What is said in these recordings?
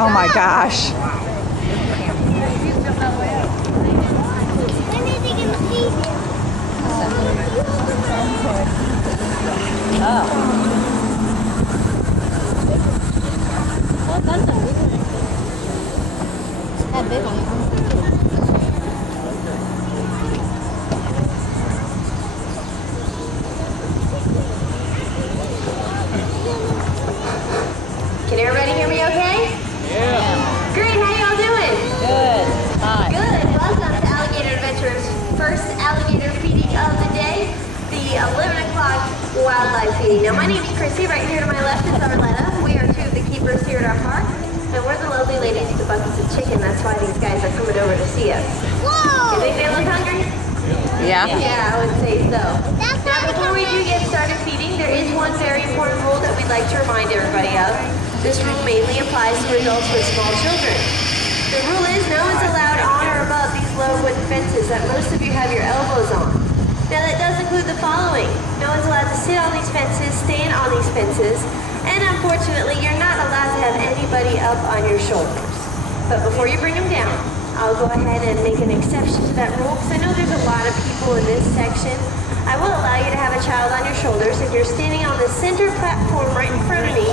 Oh my gosh. Can everybody hear me okay? Yeah. Great, how y'all doing? Good. Hi. Good. Welcome to Alligator Adventure's first alligator feeding of the day, the 11 o'clock wildlife feeding. Now my name is Chrissy, right here to my left is Arletta. We are two of the keepers here at our park, and we're the lovely ladies with the buckets of chicken. That's why these guys are coming over to see us. Whoa! You think they look hungry? Yeah? Yeah, I would say so. Now before we do get started feeding, there is one very important rule that we'd like to remind everybody of. This rule mainly applies to adults with small children. The rule is no one's allowed on or above these low wooden fences that most of you have your elbows on. Now that does include the following. No one's allowed to sit on these fences, stand on these fences, and unfortunately you're not allowed to have anybody up on your shoulders. But before you bring them down, I'll go ahead and make an exception to that rule because I know there's a lot of people in this section. I will allow you to have a child on your shoulders if you're standing on the center platform right in front of me,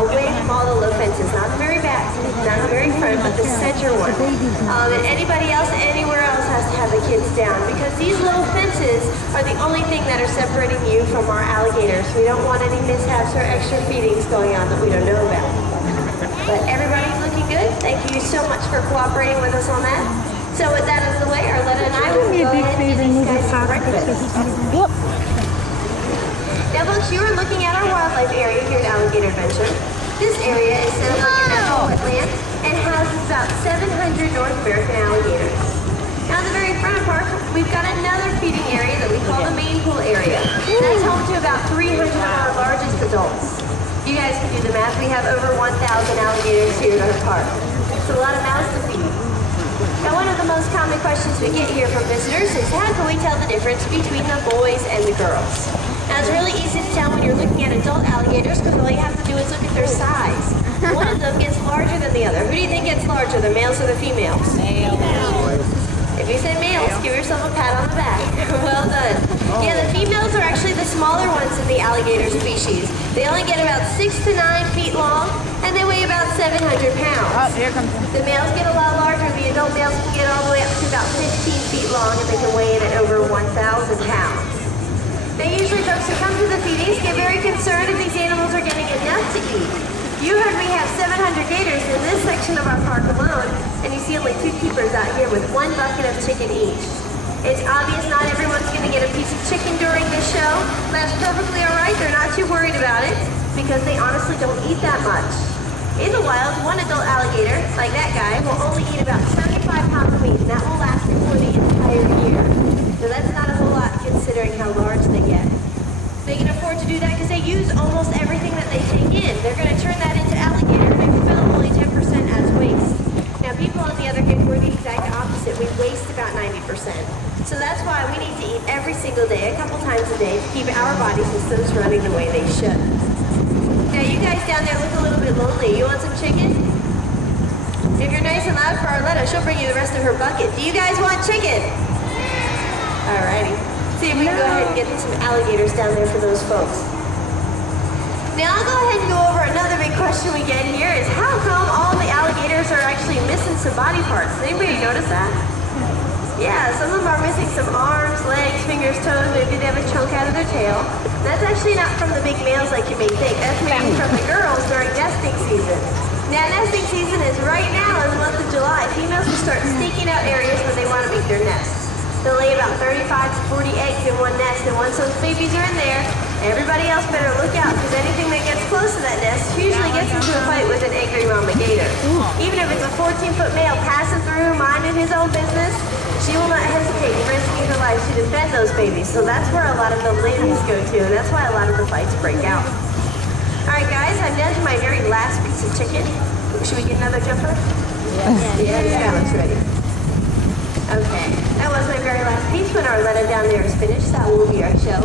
away from all the low fences. Not the very back, not the very front, but the center one. And anybody else anywhere else has to have the kids down because these low fences are the only thing that are separating you from our alligators. We don't want any mishaps or extra feedings going on that we don't know about. But everybody's looking good. Thank you so much for cooperating with us on that. So with that out of the way, Arletta and I will go ahead and give these guys some breakfast. Now folks, you are looking at our wildlife area here at Alligator Adventure. This area is set up like a natural wetland and houses about 700 North American alligators. Now in the very front of the park, we've got another feeding area that we call the main pool area. That's home to about 300 of our largest adults. You guys can do the math. We have over 1,000 alligators here at our park. It's a lot of mouths to feed. Now one of the most common questions we get here from visitors is how can we tell the difference between the boys and the girls? Now it's really easy to tell when you're looking at adult alligators because all you have to do is look at their size. One of them gets larger than the other. Who do you think gets larger, the males or the females? Males. If you say males, give yourself a pat on the back. Well done. Yeah, the females are actually the smaller ones in the alligator species. They only get about 6 to 9 feet long, and they weigh about 700 pounds. Oh, here comes one. The males get a lot larger. The adult males can get all the way up to about 15 feet long, and they can weigh in at over 1,000 pounds. Now usually folks who come to the feedings get very concerned if these animals are getting enough to eat. You heard we have 700 gators in this section of our park alone, and you see only 2 keepers out here with 1 bucket of chicken each. It's obvious not everyone's going to get a piece of chicken during this show. That's perfectly alright, they're not too worried about it, because they honestly don't eat that much. In the wild, one adult alligator, like that guy, will only eat about 75 pounds of meat, and that will last them for the entire year. So that's not a whole lot considering how large they get. They can afford to do that because they use almost everything that they take in. They're going to turn that into alligator and they fill only 10% as waste. Now people on the other hand, we're the exact opposite. We waste about 90%. So that's why we need to eat every single day, a couple times a day, to keep our body systems running the way they should. Now you guys down there look a little bit lonely. You want some chicken? If you're nice and loud for Arletta, she'll bring you the rest of her bucket. Do you guys want chicken? Alrighty. See if we can go ahead and get some alligators down there for those folks. Now I'll go ahead and go over another big question we get here is how come all the alligators some body parts. Anybody notice that? Yeah, some of them are missing some arms, legs, fingers, toes. Maybe they have a chunk out of their tail. That's actually not from the big males like you may think. That's maybe from the girls during nesting season. Now, nesting season is right now in the month of July. Females will start staking out areas where they want to make their nests. They'll lay about 35 to 40 eggs in one nest, and once those babies are in there, everybody else better look out, because anything that gets close to that nest usually gets into a fight with an angry mama gator. Even if it's a 14-foot male passing through, minding his own business, she will not hesitate in risking her life to defend those babies. So that's where a lot of the limbs go to, and that's why a lot of the fights break out. All right, guys, I'm down to my very last piece of chicken. Should we get another jumper? Yeah, this guy looks ready. Okay, that was my very last piece. When our letter down there is finished, that will be our show.